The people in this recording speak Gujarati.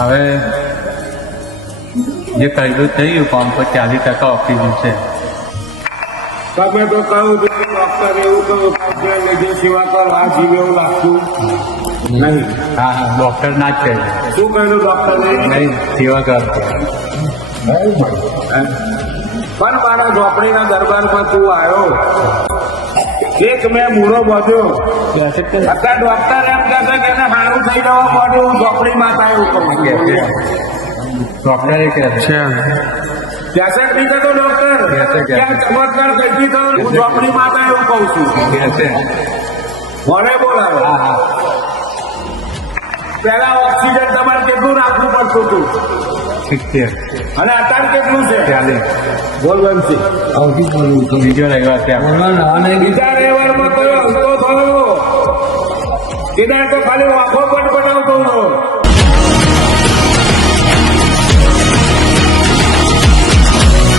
હવે જે કરેલું થઈ ગયું કામ તો 40% ઓક્સિજન છે. તમે તો કહ્યું ડોક્ટર એવું કહ્યું કે લીધે સેવા કરવા જીવ એવું લાગતું નહીં. હા ડૉક્ટર ના જ કહે શું કહ્યું ડોક્ટરને? નહીં સેવા કર. પણ મારા ઝોપડીના દરબારમાં તું આવ્યો, એક મેં મૂળો બાંધ્યો. અત્યારે ડોક્ટર એમ કહેશે કે એને સારું થઈ જવા માંડ્યું, હું ઝોપડી માતા એવું કહું. ડૉક્ટરે કહે છે કહેશે નહીં કહેતો ડોક્ટર ક્યાં ચમત્કાર કઈ દીધો, હું ઝોપડી માતા એવું કહું છું. મને બોલાવો. પેલા ઓક્સિજન તમારે કેટલું રાખવું પડતું હતું 70 અને અત્યારે કેટલું છે? 40 બોલ બનશી. બીજો રવિવાર ત્યાં બીજા રવિવારમાં કયો હલકો થયો? કેદાર તો ખાલી વાંખો પણ